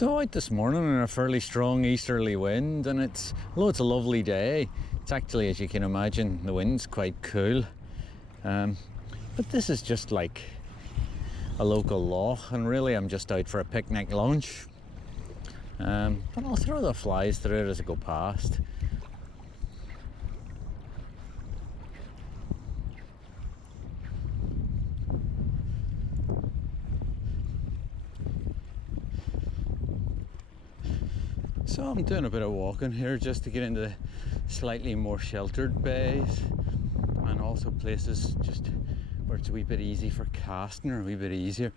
So out this morning in a fairly strong easterly wind, and although it's a lovely day, it's actually, as you can imagine, the wind's quite cool. But this is just like a local loch, and really I'm just out for a picnic lunch. But I'll throw the flies through it as I go past. So I'm doing a bit of walking here just to get into the slightly more sheltered bays, and also places just where it's a wee bit easy for casting, or a wee bit easier.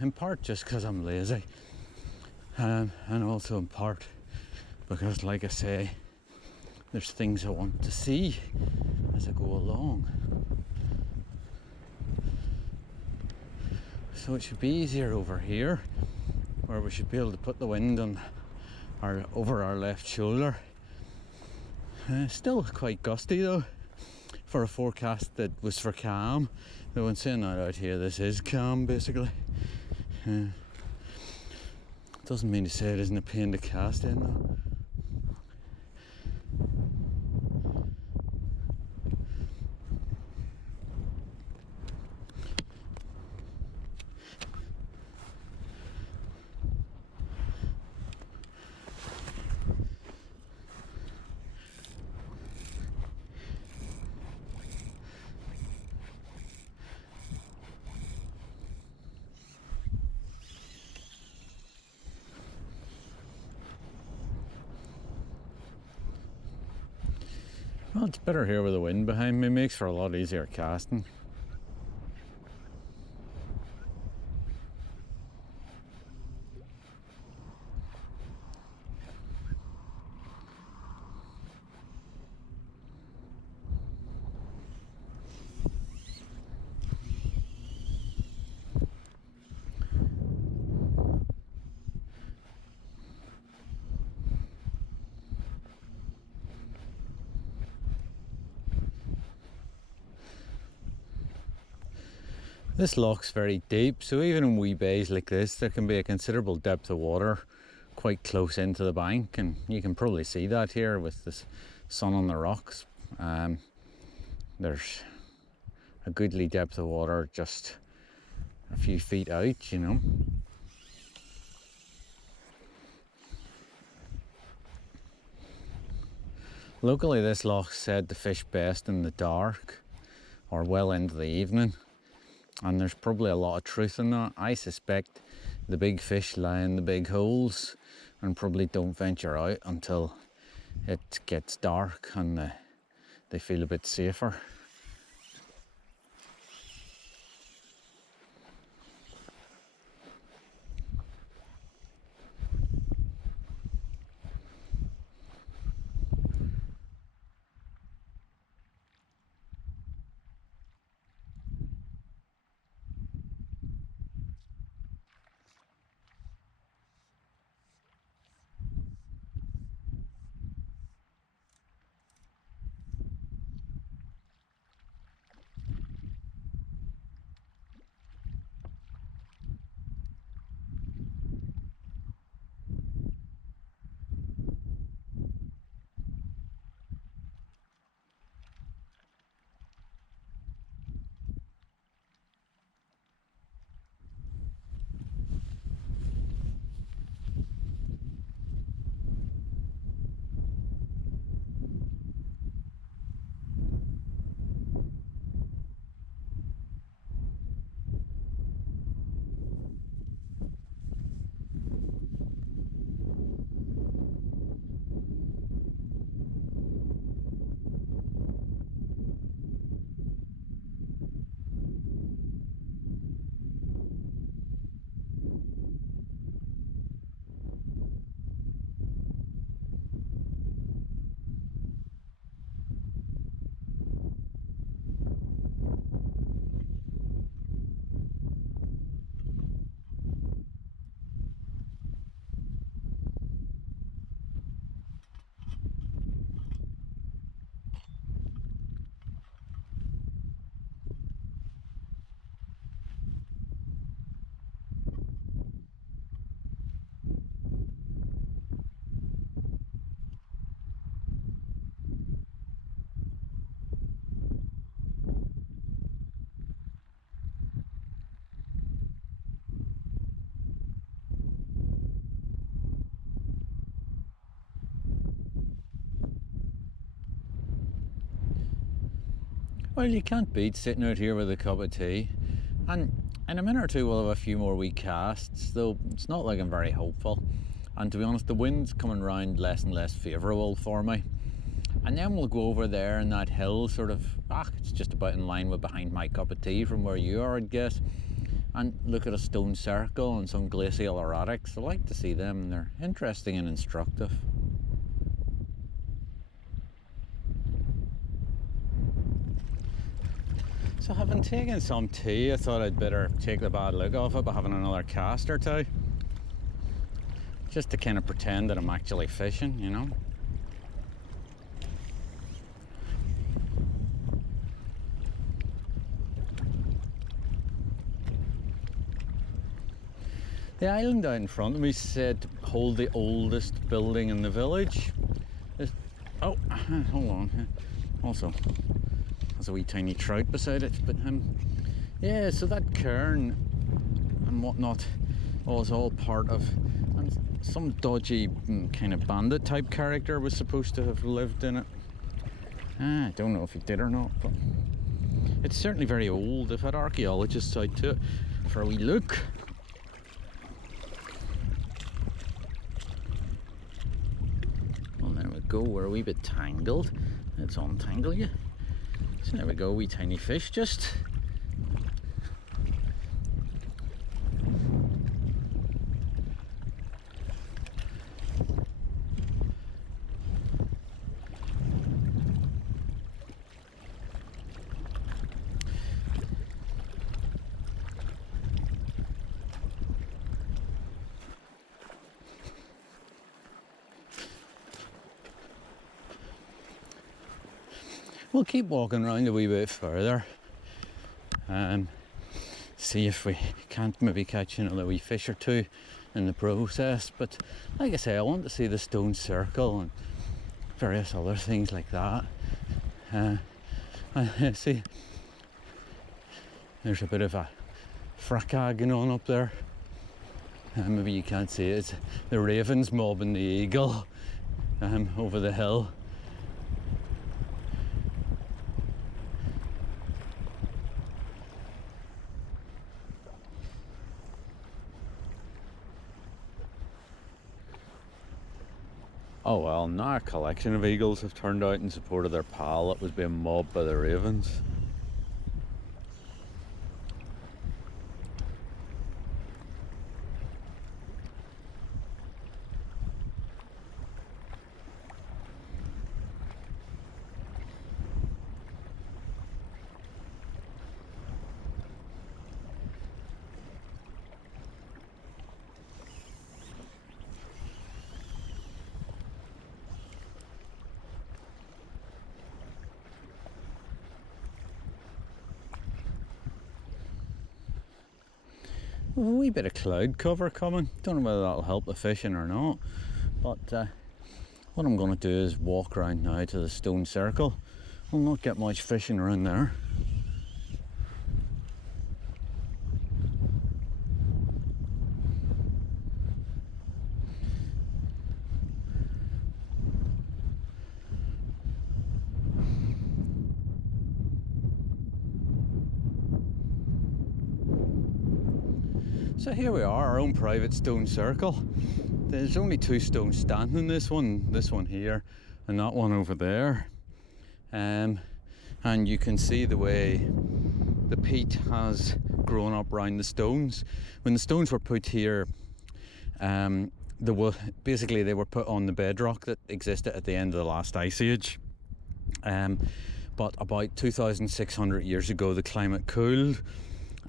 In part just because I'm lazy, and also in part because, like I say, there's things I want to see as I go along. So it should be easier over here, where we should be able to put the wind on over our left shoulder. Still quite gusty though, for a forecast that was for calm. Though when saying that out here, this is calm basically. Doesn't mean to say it isn't a pain to cast in though. Well, it's better here with the wind behind me, makes for a lot easier casting. This loch's very deep, so even in wee bays like this, there can be a considerable depth of water quite close into the bank, and you can probably see that here with the sun on the rocks. There's a goodly depth of water just a few feet out, you know. Locally, this loch's said to fish best in the dark or well into the evening. And there's probably a lot of truth in that. I suspect the big fish lie in the big holes and probably don't venture out until it gets dark and they feel a bit safer. Well, you can't beat sitting out here with a cup of tea. And in a minute or two we'll have a few more wee casts, though it's not looking very hopeful. And to be honest, the wind's coming round less and less favourable for me. And then we'll go over there in that hill, sort of, it's just about in line with behind my cup of tea from where you are, I'd guess. And look at a stone circle and some glacial erratics. I like to see them, they're interesting and instructive. So having taken some tea, I thought I'd better take the bad look off it by having another cast or two. Just to kind of pretend that I'm actually fishing, you know. The island out in front of me said to hold the oldest building in the village. Oh, hold on. Also, there's a wee tiny trout beside it. But yeah, so that cairn and whatnot was all part of, and some dodgy kind of bandit type character was supposed to have lived in it. I don't know if he did or not, but it's certainly very old. They've had archaeologists out to it for a wee look. Well, there we go, we're a wee bit tangled. Let's untangle you. So there we go, wee tiny fish just. We'll keep walking around a wee bit further and see if we can't maybe catch another wee fish or two in the process. But like I say, I want to see the stone circle and various other things like that. I see there's a bit of a fracas going on up there. Maybe you can't see it. It's the ravens mobbing the eagle over the hill. Oh well, now a collection of eagles have turned out in support of their pal that was being mobbed by the ravens. A wee bit of cloud cover coming. Don't know whether that'll help the fishing or not, but what I'm going to do is walk around now to the stone circle. We'll not get much fishing around there. So here we are, our own private stone circle. There's only two stones standing, this one here and that one over there. And you can see the way the peat has grown up around the stones. When the stones were put here, they were put on the bedrock that existed at the end of the last ice age. But about 2,600 years ago the climate cooled.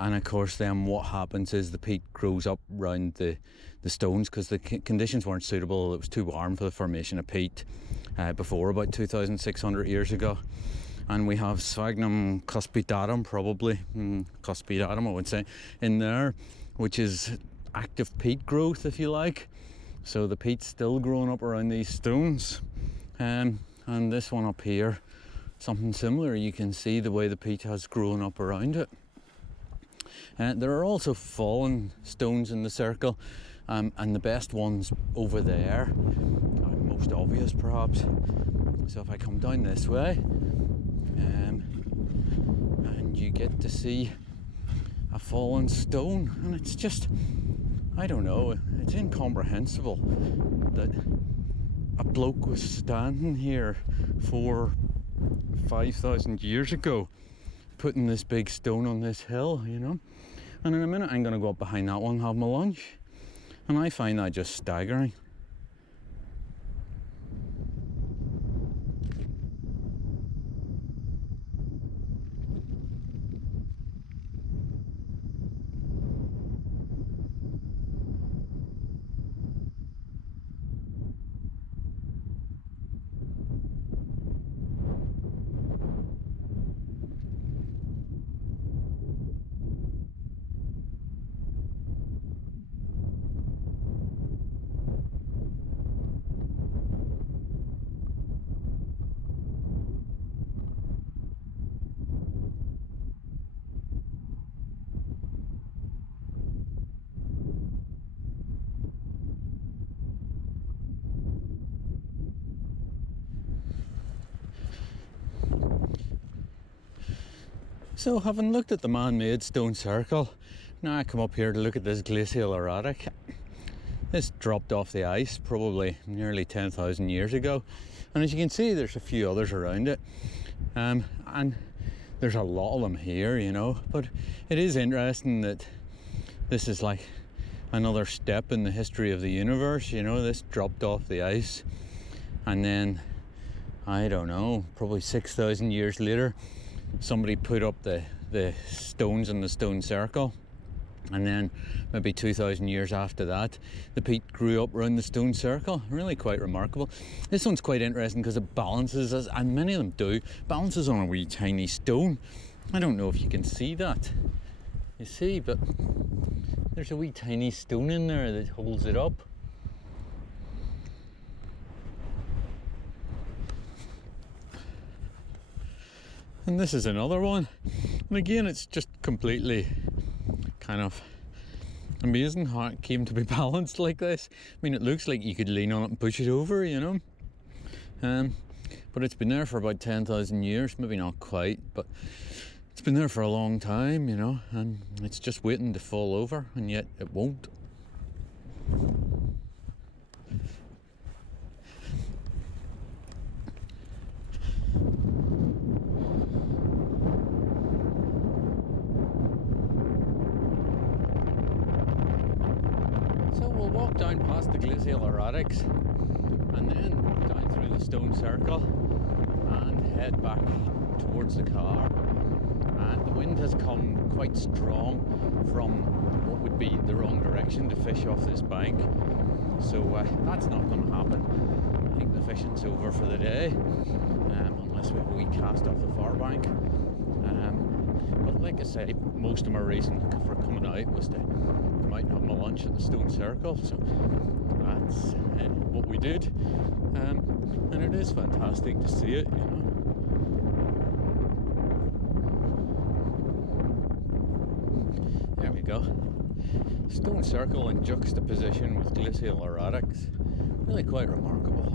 And of course then what happens is the peat grows up around the stones because the conditions weren't suitable. It was too warm for the formation of peat before about 2,600 years ago. And we have Sphagnum cuspidatum, probably, cuspidatum I would say, in there, which is active peat growth, if you like. So the peat's still growing up around these stones. And this one up here, something similar. You can see the way the peat has grown up around it. There are also fallen stones in the circle, and the best ones over there are most obvious perhaps. So if I come down this way, get to see a fallen stone, and it's just, I don't know, it's incomprehensible that a bloke was standing here 4,000-5,000 years ago putting this big stone on this hill, you know. And in a minute I'm going to go up behind that one and have my lunch, and I find that just staggering. So, having looked at the man-made stone circle, now I come up here to look at this glacial erratic. This dropped off the ice probably nearly 10,000 years ago, and as you can see there's a few others around it, and there's a lot of them here, you know. But it is interesting that this is like another step in the history of the universe, you know. This dropped off the ice, and then, I don't know, probably 6,000 years later somebody put up the stones in the stone circle, and then maybe 2,000 years after that the peat grew up around the stone circle. Really quite remarkable. This one's quite interesting because it balances, and many of them do, balances on a wee tiny stone. I don't know if you can see that, you see, but there's a wee tiny stone in there that holds it up. And this is another one, and again it's just completely kind of amazing how it came to be balanced like this. I mean, it looks like you could lean on it and push it over, you know. But it's been there for about 10,000 years, maybe not quite, but it's been there for a long time, you know, and it's just waiting to fall over, and yet it won't. We'll walk down past the glacial erratics and then down through the stone circle and head back towards the car. And the wind has come quite strong from what would be the wrong direction to fish off this bank, so that's not going to happen. I think the fishing's over for the day, unless we have a wee cast off the far bank. But like I say, most of my reason for coming out was to come out and have my lunch at the stone circle, so that's what we did, and it is fantastic to see it, you know. There we go. Stone circle in juxtaposition with glacial erratics. Really quite remarkable.